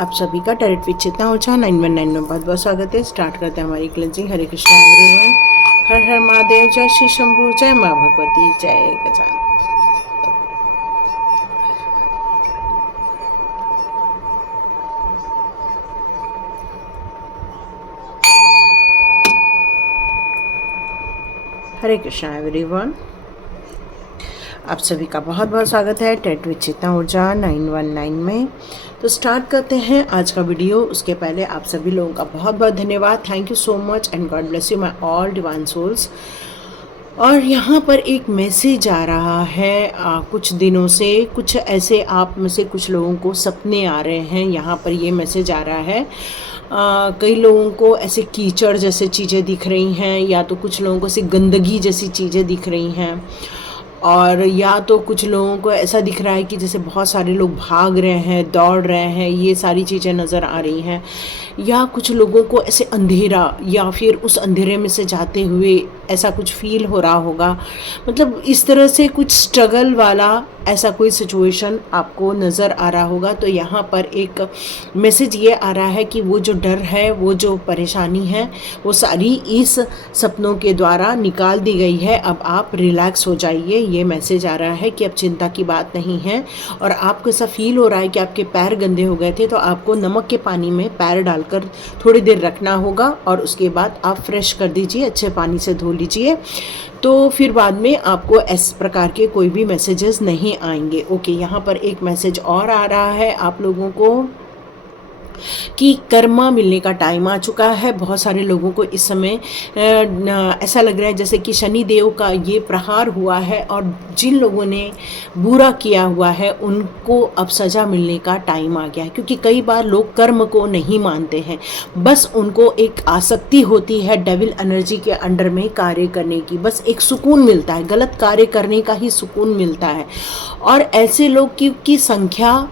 आप सभी का डायरेक्ट विद चेतना ओझा 919 में बहुत बहुत स्वागत है। स्टार्ट करते हैं हमारी क्लेंजिंग। हरे कृष्णा एवरीवन। हर हर महादेव। जय श्री शंभू। जय माँ भगवती। जय गजानन। हरे कृष्णा एवरीवन। आप सभी का बहुत बहुत स्वागत है डायरेक्ट विद चेतना ऊर्जा 919 में। तो स्टार्ट करते हैं आज का वीडियो। उसके पहले आप सभी लोगों का बहुत बहुत धन्यवाद। Thank you so much and God bless you my all divine souls. और यहाँ पर एक मैसेज आ रहा है कुछ दिनों से। कुछ ऐसे आप में से कुछ लोगों को सपने आ रहे हैं। यहाँ पर ये मैसेज आ रहा है कई लोगों को ऐसे कीचड़ जैसे चीज़ें दिख रही हैं, या तो कुछ लोगों को ऐसे गंदगी जैसी चीज़ें दिख रही हैं, और या तो कुछ लोगों को ऐसा दिख रहा है कि जैसे बहुत सारे लोग भाग रहे हैं, दौड़ रहे हैं, ये सारी चीज़ें नज़र आ रही हैं। या कुछ लोगों को ऐसे अंधेरा या फिर उस अंधेरे में से जाते हुए ऐसा कुछ फील हो रहा होगा। मतलब इस तरह से कुछ स्ट्रगल वाला ऐसा कोई सिचुएशन आपको नज़र आ रहा होगा। तो यहाँ पर एक मैसेज ये आ रहा है कि वो जो डर है, वो जो परेशानी है, वो सारी इस सपनों के द्वारा निकाल दी गई है। अब आप रिलैक्स हो जाइए। ये मैसेज आ रहा है कि अब चिंता की बात नहीं है। और आपको ऐसा फील हो रहा है कि आपके पैर गंदे हो गए थे, तो आपको नमक के पानी में पैर डालकर थोड़ी देर रखना होगा, और उसके बाद आप फ्रेश कर दीजिए, अच्छे पानी से धो लीजिए। तो फिर बाद में आपको इस प्रकार के कोई भी मैसेजेस नहीं आएंगे। ओके, यहाँ पर एक मैसेज और आ रहा है आप लोगों को कि कर्मा मिलने का टाइम आ चुका है। बहुत सारे लोगों को इस समय ऐसा लग रहा है जैसे कि शनि देव का ये प्रहार हुआ है, और जिन लोगों ने बुरा किया हुआ है उनको अब सज़ा मिलने का टाइम आ गया है। क्योंकि कई बार लोग कर्म को नहीं मानते हैं, बस उनको एक आसक्ति होती है डेविल एनर्जी के अंडर में कार्य करने की। बस एक सुकून मिलता है, गलत कार्य करने का ही सुकून मिलता है। और ऐसे लोग की संख्या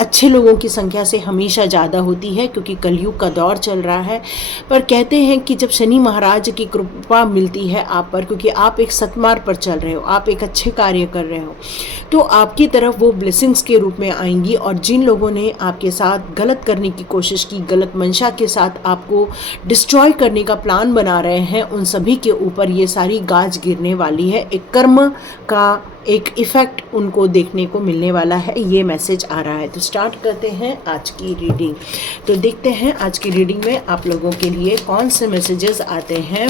अच्छे लोगों की संख्या से हमेशा ज़्यादा होती है, क्योंकि कलयुग का दौर चल रहा है। पर कहते हैं कि जब शनि महाराज की कृपा मिलती है आप पर, क्योंकि आप एक सत्मार्ग पर चल रहे हो, आप एक अच्छे कार्य कर रहे हो, तो आपकी तरफ वो ब्लेसिंग्स के रूप में आएंगी। और जिन लोगों ने आपके साथ गलत करने की कोशिश की, गलत मंशा के साथ आपको डिस्ट्रॉय करने का प्लान बना रहे हैं, उन सभी के ऊपर ये सारी गाज गिरने वाली है। एक कर्म का एक इफ़ेक्ट उनको देखने को मिलने वाला है। ये मैसेज आ रहा है। तो स्टार्ट करते हैं आज की रीडिंग। तो देखते हैं आज की रीडिंग में आप लोगों के लिए कौन से मैसेजेस आते हैं।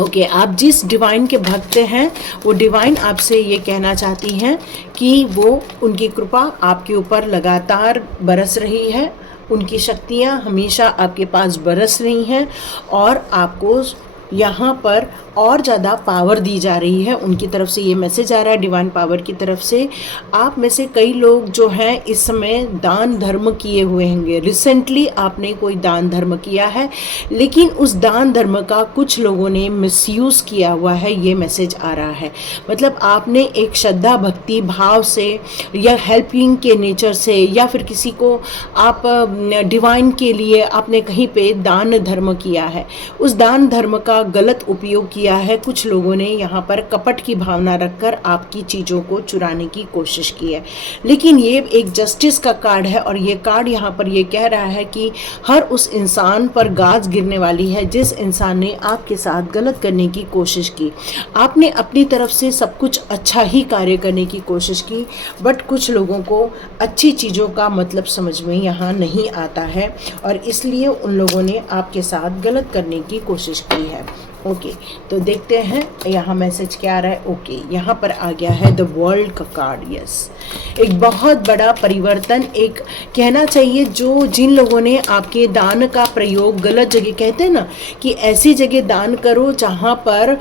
ओके, आप जिस डिवाइन के भक्त हैं, वो डिवाइन आपसे ये कहना चाहती हैं कि वो उनकी कृपा आपके ऊपर लगातार बरस रही है। उनकी शक्तियाँ हमेशा आपके पास बरस रही हैं, और आपको यहाँ पर और ज़्यादा पावर दी जा रही है। उनकी तरफ से ये मैसेज आ रहा है डिवाइन पावर की तरफ से। आप में से कई लोग जो हैं इस समय दान धर्म किए हुए होंगे। रिसेंटली आपने कोई दान धर्म किया है, लेकिन उस दान धर्म का कुछ लोगों ने मिसयूज़ किया हुआ है। ये मैसेज आ रहा है। मतलब आपने एक श्रद्धा भक्ति भाव से या हेल्पिंग के नेचर से, या फिर किसी को आप डिवाइन के लिए आपने कहीं पे दान धर्म किया है। उस दान धर्म का गलत उपयोग किया है। कुछ लोगों ने यहाँ पर कपट की भावना रखकर आपकी चीज़ों को चुराने की कोशिश की है। लेकिन ये एक जस्टिस का कार्ड है, और ये कार्ड यहाँ पर ये कह रहा है कि हर उस इंसान पर गाज गिरने वाली है जिस इंसान ने आपके साथ गलत करने की कोशिश की। आपने अपनी तरफ से सब कुछ अच्छा ही कार्य करने की कोशिश की, बट कुछ लोगों को अच्छी चीज़ों का मतलब समझ में यहाँ नहीं आता है, और इसलिए उन लोगों ने आपके साथ गलत करने की कोशिश की है। ओके, तो देखते हैं यहाँ मैसेज क्या आ रहा है। ओके, यहाँ पर आ गया है द वर्ल्ड का कार्ड। यस, एक बहुत बड़ा परिवर्तन, एक कहना चाहिए जो जिन लोगों ने आपके दान का प्रयोग गलत जगह, कहते हैं ना कि ऐसी जगह दान करो जहाँ पर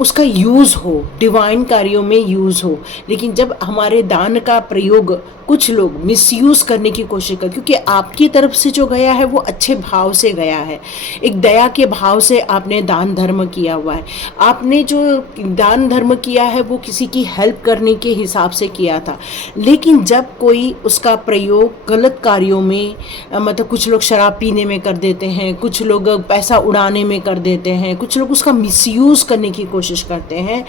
उसका यूज़ हो, डिवाइन कार्यों में यूज़ हो। लेकिन जब हमारे दान का प्रयोग कुछ लोग मिसयूज़ करने की कोशिश कर, क्योंकि आपकी तरफ से जो गया है वो अच्छे भाव से गया है, एक दया के भाव से आपने दान दान धर्म किया हुआ है, आपने जो दान धर्म किया है वो किसी की हेल्प करने के हिसाब से किया था। लेकिन जब कोई उसका प्रयोग गलत कार्यों में मतलब कुछ लोग शराब पीने में कर देते हैं, कुछ लोग पैसा उड़ाने में कर देते हैं, कुछ लोग उसका मिसयूज़ करने की कोशिश करते हैं,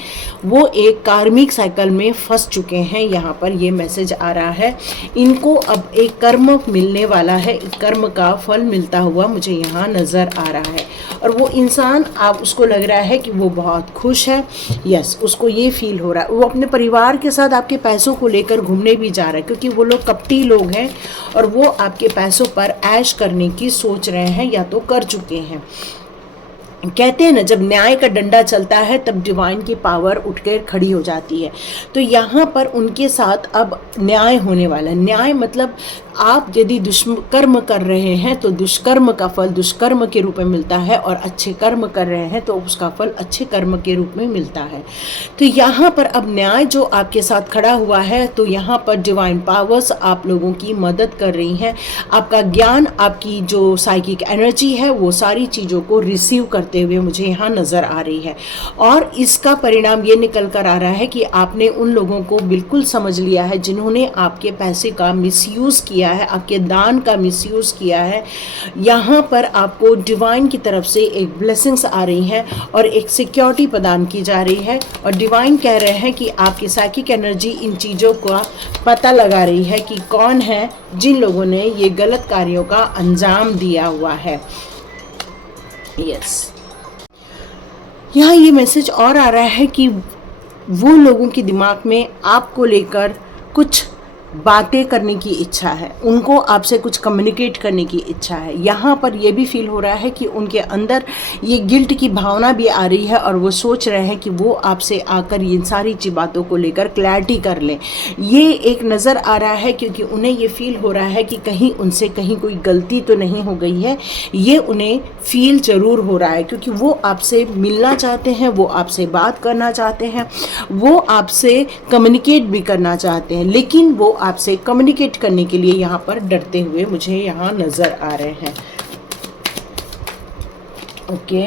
वो एक कार्मिक साइकिल में फंस चुके हैं। यहाँ पर ये मैसेज आ रहा है, इनको अब एक कर्म मिलने वाला है, कर्म का फल मिलता हुआ मुझे यहाँ नज़र आ रहा है। और वो इंसान, आप उसको लग रहा है कि वो बहुत खुश है, यस, उसको ये फील हो रहा है, वो अपने परिवार के साथ आपके पैसों को लेकर घूमने भी जा रहा है, क्योंकि वो लोग कपटी लोग हैं और वो आपके पैसों पर ऐश करने की सोच रहे हैं या तो कर चुके हैं। कहते हैं ना, जब न्याय का डंडा चलता है तब डिवाइन की पावर उठकर खड़ी हो जाती है। तो यहाँ पर उनके साथ अब न्याय होने वाला है। न्याय मतलब आप यदि दुष्कर्म कर रहे हैं तो दुष्कर्म का फल दुष्कर्म के रूप में मिलता है, और अच्छे कर्म कर रहे हैं तो उसका फल अच्छे कर्म के रूप में मिलता है। तो यहाँ पर अब न्याय जो आपके साथ खड़ा हुआ है, तो यहाँ पर डिवाइन पावर्स आप लोगों की मदद कर रही हैं। आपका ज्ञान, आपकी जो साइकिक एनर्जी है, वो सारी चीज़ों को रिसीव करते हुए मुझे यहाँ नज़र आ रही है। और इसका परिणाम ये निकल कर आ रहा है कि आपने उन लोगों को बिल्कुल समझ लिया है जिन्होंने आपके पैसे का मिसयूज़ किया है, आपके दान का मिसयूज़ किया है। यहाँ पर आपको डिवाइन की तरफ से एक ब्लेसिंग्स आ रही हैं और एक सिक्योरिटी प्रदान की जा रही है। और डिवाइन कह रहे हैं कि आपकी साइकिक एनर्जी इन चीज़ों का पता लगा रही है कि कौन है जिन लोगों ने ये गलत कार्यों का अंजाम दिया हुआ है। यस, यहाँ ये मैसेज और आ रहा है कि वो लोगों के दिमाग में आपको लेकर कुछ बातें करने की इच्छा है, उनको आपसे कुछ कम्युनिकेट करने की इच्छा है। यहाँ पर यह भी फील हो रहा है कि उनके अंदर ये गिल्ट की भावना भी आ रही है और वो सोच रहे हैं कि वो आपसे आकर इन सारी बातों को लेकर क्लैरिटी कर लें। ये एक नज़र आ रहा है क्योंकि उन्हें ये फील हो रहा है कि कहीं उनसे कहीं कोई गलती तो नहीं हो गई है। ये उन्हें फील ज़रूर हो रहा है क्योंकि वो आपसे मिलना चाहते हैं, वो आपसे बात करना चाहते हैं, वो आपसे कम्युनिकेट भी करना चाहते हैं, लेकिन वो आपसे कम्युनिकेट करने के लिए यहाँ पर डरते हुए मुझे यहाँ नज़र आ रहे हैं। ओके,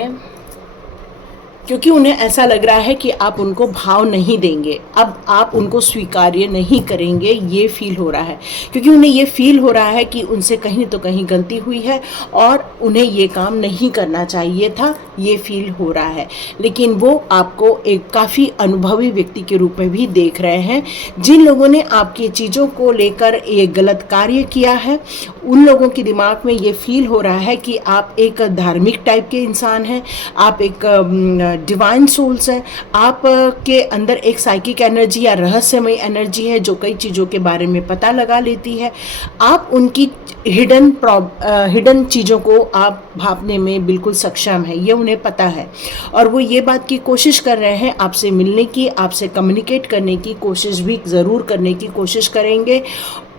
क्योंकि उन्हें ऐसा लग रहा है कि आप उनको भाव नहीं देंगे, अब आप उनको स्वीकार्य नहीं करेंगे, ये फील हो रहा है। क्योंकि उन्हें ये फील हो रहा है कि उनसे कहीं तो कहीं गलती हुई है और उन्हें ये काम नहीं करना चाहिए था, ये फील हो रहा है। लेकिन वो आपको एक काफ़ी अनुभवी व्यक्ति के रूप में भी देख रहे हैं। जिन लोगों ने आपकी चीज़ों को लेकर एक गलत कार्य किया है, उन लोगों के दिमाग में ये फील हो रहा है कि आप एक धार्मिक टाइप के इंसान हैं, आप एक डिवाइन सोल्स हैं, आप के अंदर एक साइकिक एनर्जी या रहस्यमय एनर्जी है जो कई चीज़ों के बारे में पता लगा लेती है। आप उनकी हिडन चीज़ों को आप भापने में बिल्कुल सक्षम है, ये उन्हें पता है। और वो ये बात की कोशिश कर रहे हैं आपसे मिलने की, आपसे कम्युनिकेट करने की कोशिश भी ज़रूर करने की कोशिश करेंगे,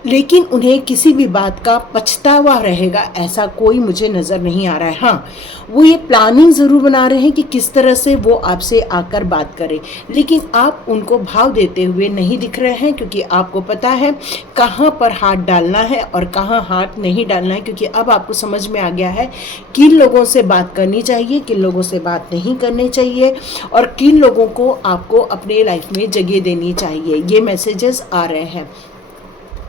लेकिन उन्हें किसी भी बात का पछतावा रहेगा ऐसा कोई मुझे नज़र नहीं आ रहा है। हाँ, वो ये प्लानिंग ज़रूर बना रहे हैं कि किस तरह से वो आपसे आकर बात करें, लेकिन आप उनको भाव देते हुए नहीं दिख रहे हैं क्योंकि आपको पता है कहाँ पर हाथ डालना है और कहाँ हाथ नहीं डालना है। क्योंकि अब आपको समझ में आ गया है किन लोगों से बात करनी चाहिए, किन लोगों से बात नहीं करनी चाहिए और किन लोगों को आपको अपने लाइफ में जगह देनी चाहिए। ये मैसेजेस आ रहे हैं।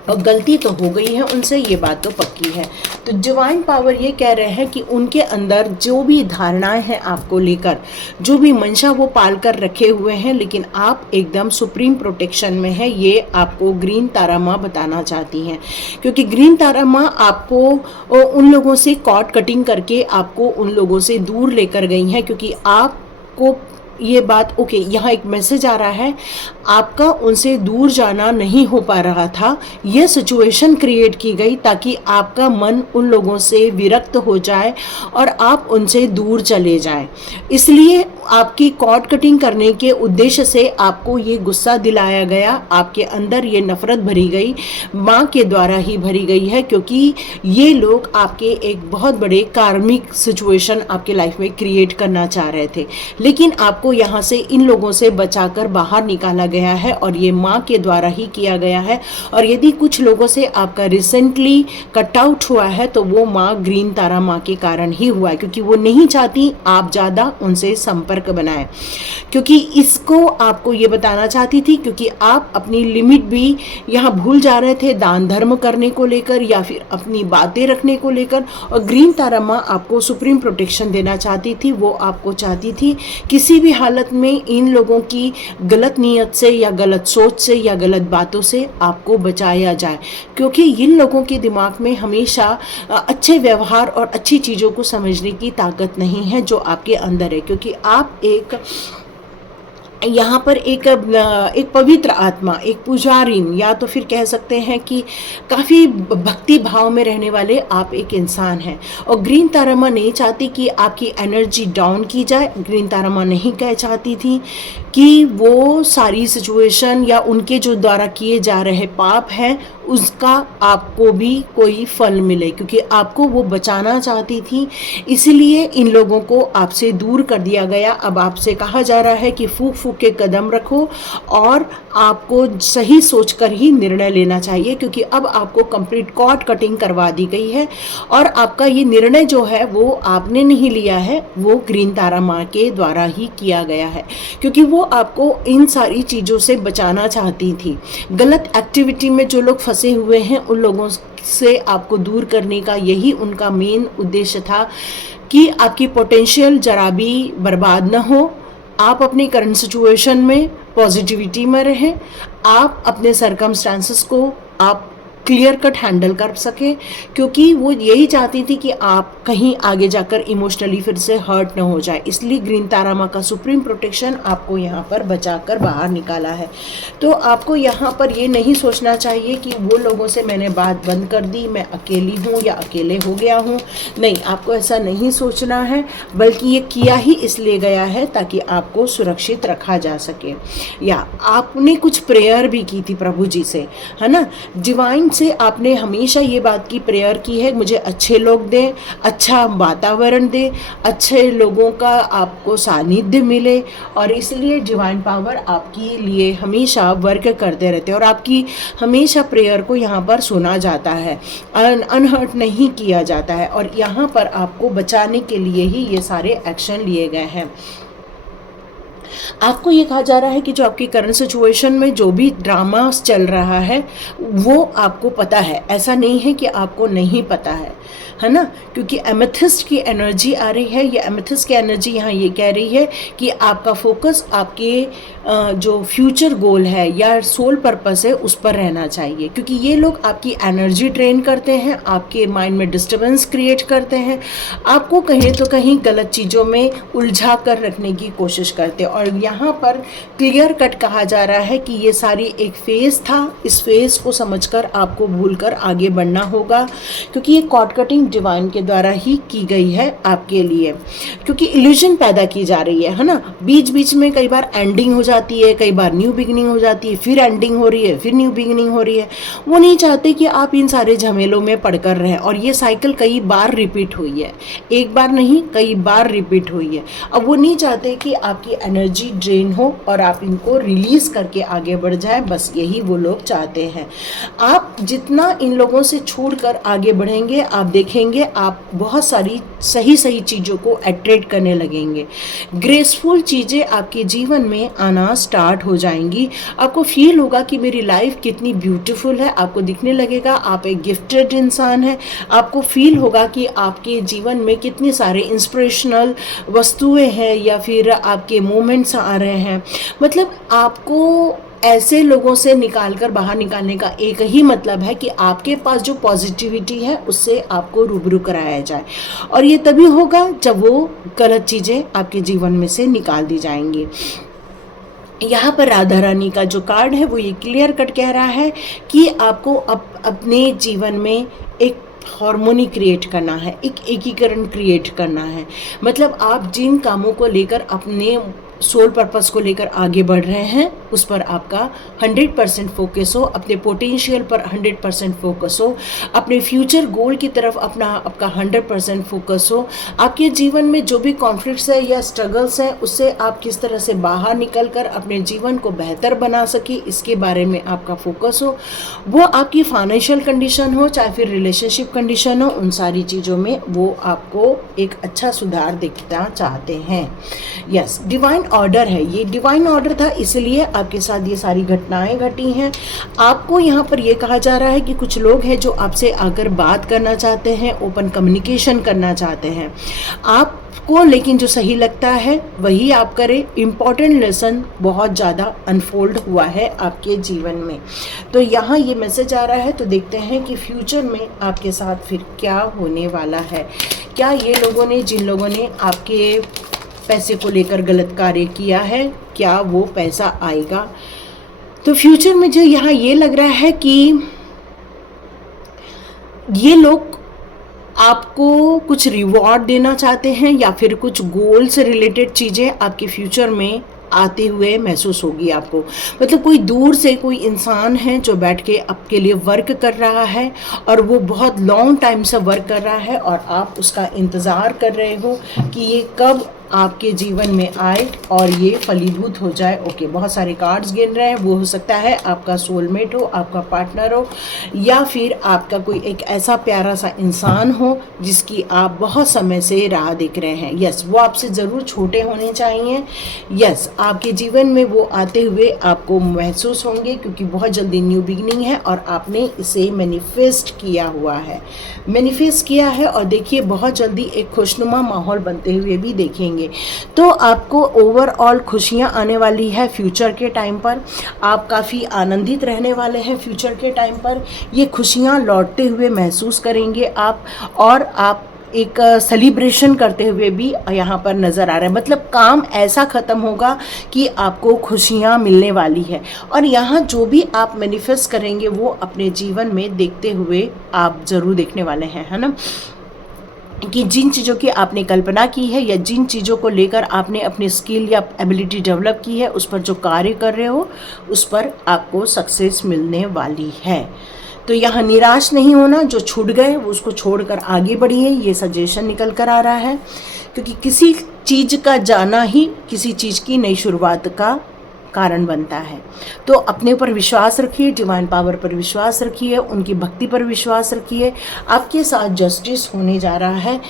और गलती तो हो गई है उनसे, ये बात तो पक्की है। तो डिवाइन पावर ये कह रहे हैं कि उनके अंदर जो भी धारणाएं हैं आपको लेकर, जो भी मंशा वो पाल कर रखे हुए हैं, लेकिन आप एकदम सुप्रीम प्रोटेक्शन में है, ये आपको ग्रीन तारा माँ बताना चाहती हैं। क्योंकि ग्रीन तारा माँ आपको उन लोगों से कॉर्ड कटिंग करके आपको उन लोगों से दूर लेकर गई हैं, क्योंकि आपको ये बात ओके, यहाँ एक मैसेज आ रहा है, आपका उनसे दूर जाना नहीं हो पा रहा था, यह सिचुएशन क्रिएट की गई ताकि आपका मन उन लोगों से विरक्त हो जाए और आप उनसे दूर चले जाएं। इसलिए आपकी कॉर्ड कटिंग करने के उद्देश्य से आपको ये गुस्सा दिलाया गया, आपके अंदर ये नफरत भरी गई, माँ के द्वारा ही भरी गई है, क्योंकि ये लोग आपके एक बहुत बड़े कार्मिक सिचुएशन आपके लाइफ में क्रिएट करना चाह रहे थे। लेकिन आपको आपको यहाँ से इन लोगों से बचाकर बाहर निकाला गया है और ये माँ के द्वारा ही किया गया है। और यदि कुछ लोगों से आपका रिसेंटली कट आउट हुआ है तो वो माँ ग्रीन तारा माँ के कारण ही हुआ है, क्योंकि वो नहीं चाहती आप ज़्यादा उनसे संपर्क बनाएं। क्योंकि इसको आपको ये बताना चाहती थी, क्योंकि आप अपनी लिमिट भी यहाँ भूल जा रहे थे दान धर्म करने को लेकर या फिर अपनी बातें रखने को लेकर। और ग्रीन तारा माँ आपको सुप्रीम प्रोटेक्शन देना चाहती थी। वो आपको चाहती थी किसी भी हालत में इन लोगों की गलत नीयत से या गलत सोच से या गलत बातों से आपको बचाया जाए, क्योंकि इन लोगों के दिमाग में हमेशा अच्छे व्यवहार और अच्छी चीज़ों को समझने की ताकत नहीं है जो आपके अंदर है। क्योंकि आप यहाँ पर एक पवित्र आत्मा, एक पुजारिन, या तो फिर कह सकते हैं कि काफ़ी भक्ति भाव में रहने वाले आप एक इंसान हैं। और ग्रीन तारा माँ नहीं चाहती कि आपकी एनर्जी डाउन की जाए। ग्रीन तारा माँ नहीं कह चाहती थी कि वो सारी सिचुएशन या उनके जो द्वारा किए जा रहे पाप हैं उसका आपको भी कोई फल मिले, क्योंकि आपको वो बचाना चाहती थी। इसलिए इन लोगों को आपसे दूर कर दिया गया। अब आपसे कहा जा रहा है कि फूंक फूंक के कदम रखो और आपको सही सोचकर ही निर्णय लेना चाहिए, क्योंकि अब आपको कंप्लीट कॉर्ड कटिंग करवा दी गई है। और आपका ये निर्णय जो है वो आपने नहीं लिया है, वो ग्रीन तारा माँ के द्वारा ही किया गया है, क्योंकि वो आपको इन सारी चीज़ों से बचाना चाहती थी। गलत एक्टिविटी में जो लोग फंसे हुए हैं उन लोगों से आपको दूर करने का यही उनका मेन उद्देश्य था कि आपकी पोटेंशियल जरा भी बर्बाद न हो। आप अपनी करंट सिचुएशन में पॉजिटिविटी में रहें, आप अपने सर्कमस्टांसेस को आप क्लियर कट हैंडल कर सके, क्योंकि वो यही चाहती थी कि आप कहीं आगे जाकर इमोशनली फिर से हर्ट न हो जाए। इसलिए ग्रीन तारा माँ का सुप्रीम प्रोटेक्शन आपको यहाँ पर बचाकर बाहर निकाला है। तो आपको यहाँ पर ये नहीं सोचना चाहिए कि वो लोगों से मैंने बात बंद कर दी, मैं अकेली हूँ या अकेले हो गया हूँ। नहीं, आपको ऐसा नहीं सोचना है, बल्कि ये किया ही इसलिए गया है ताकि आपको सुरक्षित रखा जा सके। या आपने कुछ प्रेयर भी की थी प्रभु जी से, है ना। डिवाइन से आपने हमेशा ये बात की प्रेयर की है, मुझे अच्छे लोग दें, अच्छा वातावरण दे, अच्छे लोगों का आपको सानिध्य मिले। और इसलिए डिवाइन पावर आपके लिए हमेशा वर्क करते रहते हैं और आपकी हमेशा प्रेयर को यहाँ पर सुना जाता है, अनहर्ट नहीं किया जाता है। और यहाँ पर आपको बचाने के लिए ही ये सारे एक्शन लिए गए हैं। आपको ये कहा जा रहा है कि जो आपकी करंट सिचुएशन में जो भी ड्रामा चल रहा है वो आपको पता है, ऐसा नहीं है कि आपको नहीं पता है ना। क्योंकि एमेथिस्ट की एनर्जी आ रही है। ये एमेथिस्ट की एनर्जी यहाँ ये कह रही है कि आपका फोकस आपके जो फ्यूचर गोल है या सोल पर्पस है उस पर रहना चाहिए, क्योंकि ये लोग आपकी एनर्जी ड्रेन करते हैं, आपके माइंड में डिस्टर्बेंस क्रिएट करते हैं, आपको कहीं तो कहीं गलत चीज़ों में उलझा कर रखने की कोशिश करते हैं। और यहाँ पर क्लियर कट कहा जा रहा है कि ये सारी एक फेज़ था, इस फेज़ को समझकर आपको भूलकर आगे बढ़ना होगा, क्योंकि ये कॉर्ड कटिंग डिवाइन के द्वारा ही की गई है आपके लिए। क्योंकि इल्यूजन पैदा की जा रही है ना। बीच बीच में कई बार एंडिंग हो जाती है, कई बार न्यू बिगिनिंग हो जाती है, फिर एंडिंग हो रही है, फिर न्यू बिगिनिंग हो रही है। वो नहीं चाहते कि आप इन सारे झमेलों में पड़कर रहें। और ये साइकिल कई बार रिपीट हुई है, एक बार नहीं कई बार रिपीट हुई है। अब वो नहीं चाहते कि आपकी एनर्जी ड्रेन हो और आप इनको रिलीज करके आगे बढ़ जाए, बस यही वो लोग चाहते हैं। आप जितना इन लोगों से छोड़कर आगे बढ़ेंगे आप देखेंगे आप बहुत सारी सही सही चीज़ों को अट्रैक्ट करने लगेंगे। ग्रेसफुल चीज़ें आपके जीवन में आना स्टार्ट हो जाएंगी। आपको फील होगा कि मेरी लाइफ कितनी ब्यूटीफुल है, आपको दिखने लगेगा आप एक गिफ्टेड इंसान हैं। आपको फील होगा कि आपके जीवन में कितने सारे इंस्पिरेशनल वस्तुएं हैं या फिर आपके मोमेंट्स आ रहे हैं। मतलब आपको ऐसे लोगों से निकालकर बाहर निकालने का एक ही मतलब है कि आपके पास जो पॉजिटिविटी है उससे आपको रूबरू कराया जाए। और ये तभी होगा जब वो गलत चीज़ें आपके जीवन में से निकाल दी जाएंगी। यहाँ पर राधा रानी का जो कार्ड है वो ये क्लियर कट कह रहा है कि आपको अपने जीवन में एक हार्मोनी क्रिएट करना है, एक एकीकरण क्रिएट करना है। मतलब आप जिन कामों को लेकर अपने सोल पर्पस को लेकर आगे बढ़ रहे हैं उस पर आपका 100% फोकस हो, अपने पोटेंशियल पर 100% फोकस हो, अपने फ्यूचर गोल की तरफ आपका 100% फोकस हो। आपके जीवन में जो भी कॉन्फ्लिक्ट्स है या स्ट्रगल्स हैं उससे आप किस तरह से बाहर निकल कर अपने जीवन को बेहतर बना सके, इसके बारे में आपका फोकस हो। वो आपकी फाइनेंशियल कंडीशन हो चाहे फिर रिलेशनशिप कंडीशन हो, उन सारी चीज़ों में वो आपको एक अच्छा सुधार देखना चाहते हैं। यस, डिवाइन ऑर्डर है, ये डिवाइन ऑर्डर था इसलिए आपके साथ ये सारी घटनाएं घटी हैं। आपको यहाँ पर ये कहा जा रहा है कि कुछ लोग हैं जो आपसे आकर बात करना चाहते हैं, ओपन कम्युनिकेशन करना चाहते हैं आपको, लेकिन जो सही लगता है वही आप करें। इम्पॉर्टेंट लेसन बहुत ज़्यादा अनफोल्ड हुआ है आपके जीवन में, तो यहाँ ये मैसेज आ रहा है। तो देखते हैं कि फ्यूचर में आपके साथ फिर क्या होने वाला है। क्या ये लोगों ने, जिन लोगों ने आपके पैसे को लेकर गलत कार्य किया है, क्या वो पैसा आएगा? तो फ्यूचर में जो यहाँ ये लग रहा है कि ये लोग आपको कुछ रिवॉर्ड देना चाहते हैं या फिर कुछ गोल से रिलेटेड चीज़ें आपके फ्यूचर में आते हुए महसूस होगी आपको। मतलब कोई दूर से कोई इंसान है जो बैठ के आपके लिए वर्क कर रहा है और वो बहुत लॉन्ग टाइम से वर्क कर रहा है और आप उसका इंतज़ार कर रहे हो कि ये कब आपके जीवन में आए और ये फलीभूत हो जाए। ओके, बहुत सारे कार्ड्स गिन रहे हैं। वो हो सकता है आपका सोलमेट हो, आपका पार्टनर हो, या फिर आपका कोई एक ऐसा प्यारा सा इंसान हो जिसकी आप बहुत समय से राह देख रहे हैं। यस, वो आपसे ज़रूर छोटे होने चाहिए। यस, आपके जीवन में वो आते हुए आपको महसूस होंगे क्योंकि बहुत जल्दी न्यू बिगिनिंग है और आपने इसे मैनिफेस्ट किया हुआ है, मैनिफेस्ट किया है। और देखिए बहुत जल्दी एक खुशनुमा माहौल बनते हुए भी देखेंगे। तो आपको ओवरऑल खुशियां आने वाली है फ्यूचर के टाइम पर। आप काफ़ी आनंदित रहने वाले हैं फ्यूचर के टाइम पर। ये खुशियां लौटते हुए महसूस करेंगे आप, और आप एक सेलिब्रेशन करते हुए भी यहाँ पर नज़र आ रहा है। मतलब काम ऐसा ख़त्म होगा कि आपको खुशियाँ मिलने वाली है। और यहाँ जो भी आप मैनिफेस्ट करेंगे वो अपने जीवन में देखते हुए आप ज़रूर देखने वाले हैं, है ना, कि जिन चीज़ों की आपने कल्पना की है या जिन चीज़ों को लेकर आपने अपनी स्किल या एबिलिटी डेवलप की है, उस पर जो कार्य कर रहे हो उस पर आपको सक्सेस मिलने वाली है। तो यहाँ निराश नहीं होना, जो छूट गए वो उसको छोड़कर आगे बढ़िए, ये सजेशन निकल कर आ रहा है। क्योंकि किसी चीज़ का जाना ही किसी चीज़ की नई शुरुआत का कारण बनता है। तो अपने ऊपर विश्वास रखिए, डिवाइन पावर पर विश्वास रखिए, उनकी भक्ति पर विश्वास रखिए। आपके साथ जस्टिस होने जा रहा है।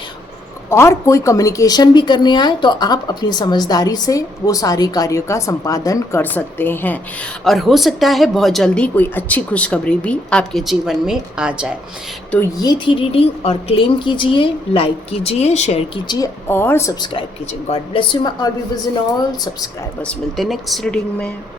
और कोई कम्युनिकेशन भी करने आए तो आप अपनी समझदारी से वो सारे कार्यों का संपादन कर सकते हैं। और हो सकता है बहुत जल्दी कोई अच्छी खुशखबरी भी आपके जीवन में आ जाए। तो ये थी रीडिंग, और क्लेम कीजिए, लाइक कीजिए, शेयर कीजिए और सब्सक्राइब कीजिए। God bless you my all viewers and all subscribers. मिलते हैं नेक्स्ट रीडिंग में।